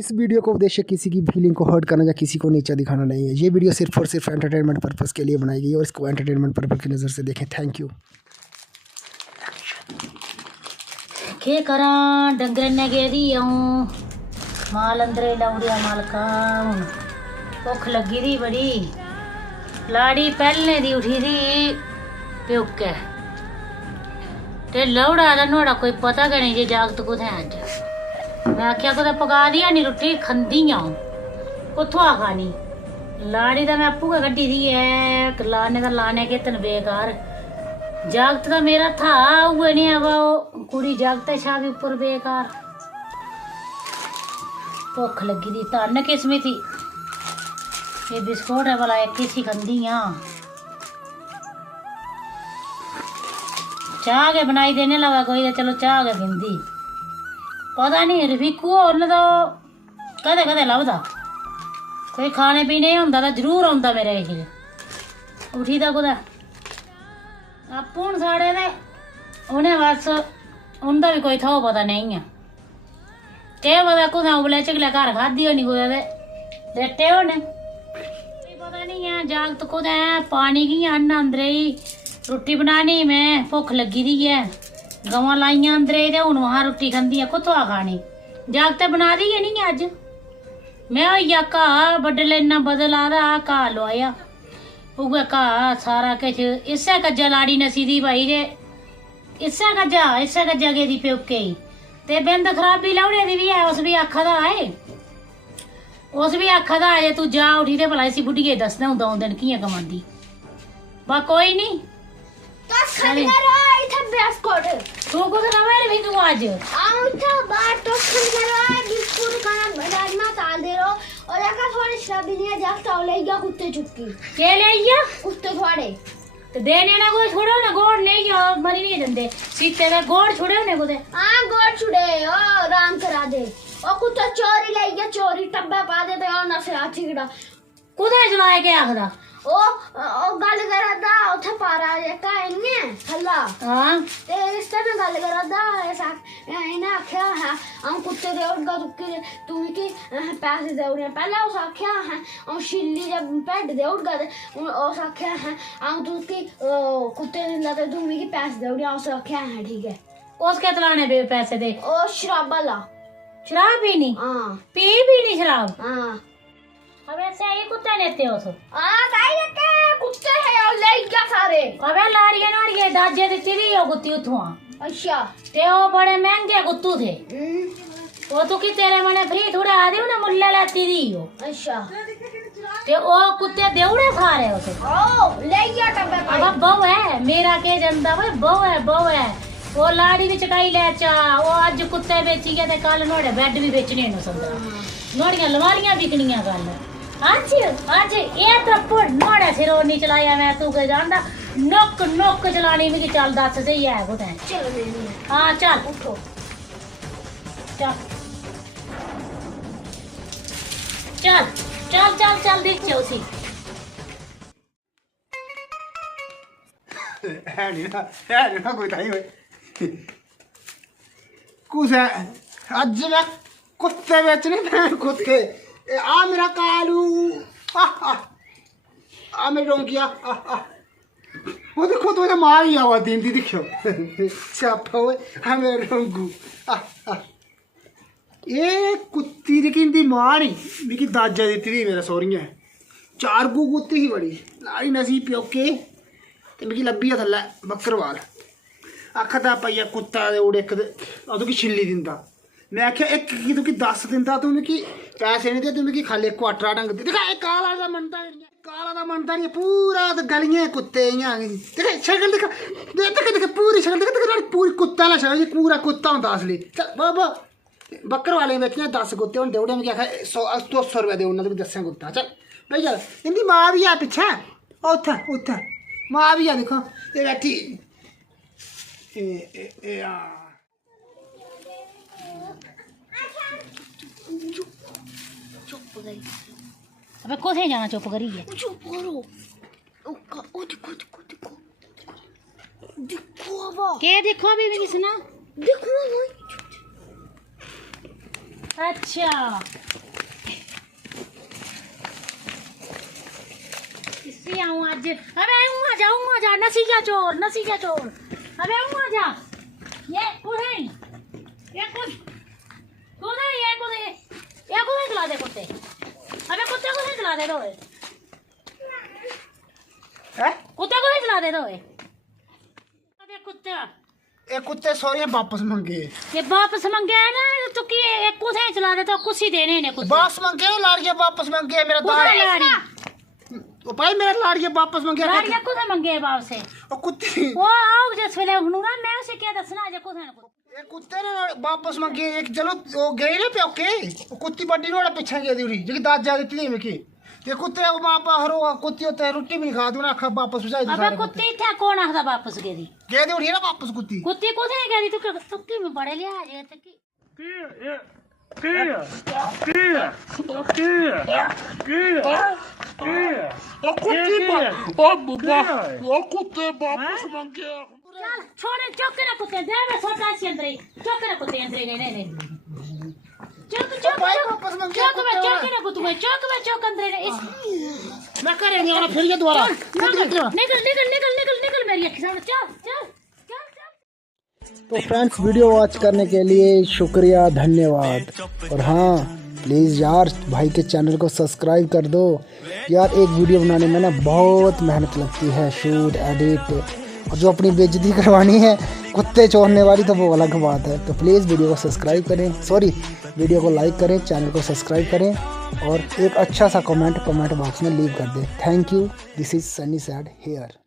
इस वीडियो का उद्देश्य किसी की फीलिंग को हर्ट करना या किसी को नीचा दिखाना नहीं है। ये वीडियो सिर्फ और सिर्फ एंटरटेनमेंट पर्पज़ के लिए बनाई गई है और इसको एंटरटेनमेंट पर्पज़ की नज़र से देखें। Thank you. के करा डंगर ने गेदी आऊं माल अंदरे लाउड़िया मालका भुख लगी दी बड़ी लाड़ी पहले दी उठी दी प्योके ते लौड़ा दा नोड़ा कोई पता गै नहीं जे जागत कुत्थै अज्ज मैं आख्या कुतै पका दिया नी रुट्टी खंदी आऊं कुत्थों आ खानी लाड़ी दा मैं आपूं गै कड्ढी दी ऐ लाने दा लाने के तन बेकार जागत दा मेरा था उऐ नहीं आवा कुड़ी जागत छा के उपर बेकार भुख लगी दी धन किस्मी थी ये बिस्कुट है भला एक ही खंदी हाँ चाह के बनाई देने लगा कोई तो चलो चाह के पींदी पता नहीं रफीकू होर न तो कदे कदे लभदा कोई खाने पीने होंदा तो जरूर आंदा मेरे किश उठी दा कुदै आपूं हून साढ़े ते उ'नें बस उं'दा बी कोई थो पता नहीं है केह् पता कुदै उबले चगले घर खाद्धी होनी कुदै ते लेटे होने पता नहीं है जागत कुदै पानी कि'यां आह्नना अंदरे ही रुट्टी बनानी मैं भुख लगी दी है गवां लाइयां अंदरे ते हून वहां रुट्टी खंदी है कुत्थों आ खानी जागते बना दी है नहीं अज्ज मैं होइया घाह बड्डले इन्ना बदल आदा घाह लोआया उ'ऐ घाह सारा किश इस्सै कज्जा लाड़ी नसी दी भाई जे इस्सै कज्जा गेदी प्योके ही ते बिंद खराबी लाउड़े दी बी है उस भी आखा दा है उस भी आखा दा जे तू जा उठी ते भला इसी बुढ़िये दसदे हूं 2 दिन कि'यां कमांदी बा कोई नहीं तू कुछ रवे भी तू आज कुत्ते चुक्की के ले आइया कुत्ते थोड़े ते देने ना कोई छोड़ो ना गोड़ नहीं हो मरी नहीं जंदे सीते दा गोड़ छोड़े ने कुते हां गोड़ छुड़े ओ आराम करा दे ओ कुत्ता चोरी ले गया चोरी टब्बे पा दे ते ओ नसरा चिगड़ा कुते चलाए के आखदा ओ गल करा दा उथे पारा जेका इन्ने हल्ला हां ते रिश्ते में गल करा दा ऐसा इन्हें आख्या है हम कुत्ते दे उड़गा तू की पैसे दे उड़े पहले उस आख्या है हम शिल्ली जब पेट दे उड़गा ते उस आख्या है हम तू की कुत्ते दिंदा ते तू मिगी पैसे दे उड़े उस आख्या है ठीक है उसके तलाने बे पैसे दे ओ शराब वाला शराब पीनी हां पी भी नहीं शराब हां अब ऐसे ये कुत्ते नेते हो तो गाई के कुत्ते है और ले क्या सारे अबे लाड़िए दाजे ते चिरी हो कुत्ती उठवा अच्छा ते वो बड़े महंगे कुत्तू थे वो तो कि तेरे मने फ्री थोड़े आदे ना मुल्ला लाती दी हो अच्छा ते वो कुत्ते देउड़े सारे हो तो ओ ले गया टब्बे अब बहु है मेरा के जंदा भाई बहु है वो लाड़ी भी चकाई ले चा वो अज कुत्ते बेची गए ते कल नोड़े बेड भी बेचने न संदा नोड़ियां लवालियां बिकनियां कल आज ये तो नोड़ा सिर नहीं चलाया मैं तू के जानदा नोक चलानी मिगी चल दस सही है कुतै चल हां चल उठो चल देख चौसी है नहीं ना कोई ताई होए कुछ है अज मैं कुत्ते बेचने कुत्ते आ मेरा कालू आ मेरी रोंकिया वो देखो तो मार ही आवा दिन दी दिखो छापा हुए आ मेरे रोंगू ये कुत्ती दी किंदी मार ही मिकी दाजा दित्ती दी मेरे सोहरियां 4 गू कुत्ती ही बड़ी लाड़ी नसी प्योके ते मिगी लब्भी थल्लै बक्करवाल आखदा भैया कुत्ता दे उड़े इक अदू की छिल्ली दिंदा मैं आख्या एक की तू की 10 दिंदा तू मिगी पैसे नहीं दे तू मिगी खाली क्वाटरा ढंग दे दिखा काला दा मनदा नहीं पूरा ते गलियां कुत्ते इयां दिखा शक्ल दिखा पूरी शक्ल दिखा पूरी कुत्ता ला शक्ल पूरा कुत्ता होंदा असली चल बाबा बक्कर वाले बेचने 10 कुत्ते होंदे उड़े मिगी आखा 200 रुपया दे उन्ना तू दस्सें कुत्ता चल भाई चल इंदी मां भी है पिच्छे उत्थे मां भी है दिक्खो ये बैठी ए आ चुप गई अबे कोथे जाना चुप करिए चुप करो ओ देखो अब के देखो अभी भी सुना देखो अच्छा इसी आऊँ आज। अबे आऊँ जा नसी क्या चोर अबे आऊँ जा। ये कुछ खिला दे कुत्ते। अबे कुत्ते को नहीं खिला दे दो हैं कुत्ते को नहीं खिला दे दो। अबे कुत्ते ये कुत्ते सॉरी वापस मंगे ये वापस मंगे है ना तो कि एक कुत्ते चला दे तो कुछ ही देने ने कुत्ते वापस मंगे लाड़िया वापस मंगे मेरा लाड़ी ओ भाई मेरा लाड़िया वापस मंगे लाड़िया कुत्ते मंगे बाप से ओ कुत्ते वो आओ जिस वेले हुनूरा मैं उसे क्या दसना जे कुत्ते ने ये कुत्ते ने वापस मंगे एक चलो वो गए ना प्योके वो कुत्ती बड्डी नोड़ा पीछे गई दी जी दाद जा देती में की ये कुत्ते वो मां पा हरो कुत्ती होते रोटी भी खा दूं ना खा वापस भेज दे। अबे कुत्ती था कौन आखदा वापस गेदी गई उठी ना वापस कुत्ती कुत्ती कुत्ते गेदी तू की में बड़े लिया जे तकी चल छोड़े चौके ना कुत्ते दे मैं छोटा सी अंदर चौके ना कुत्ते अंदर नहीं भाई वापस मंगे चौक में अंदर मैं करे नहीं आना फिर ये दोबारा निकल मेरी अखी सामने चल। तो फ्रेंड्स वीडियो वॉच करने के लिए शुक्रिया धन्यवाद। और हाँ प्लीज़ यार भाई के चैनल को सब्सक्राइब कर दो यार। एक वीडियो बनाने में ना बहुत मेहनत लगती है शूट एडिट और जो अपनी बेइज्जती करवानी है कुत्ते छोड़ने वाली तो वो अलग बात है। तो प्लीज़ वीडियो को सब्सक्राइब करें वीडियो को लाइक करें चैनल को सब्सक्राइब करें और एक अच्छा सा कमेंट बॉक्स में लीव कर दें। Thank you. This is Sunny सैड हेयर।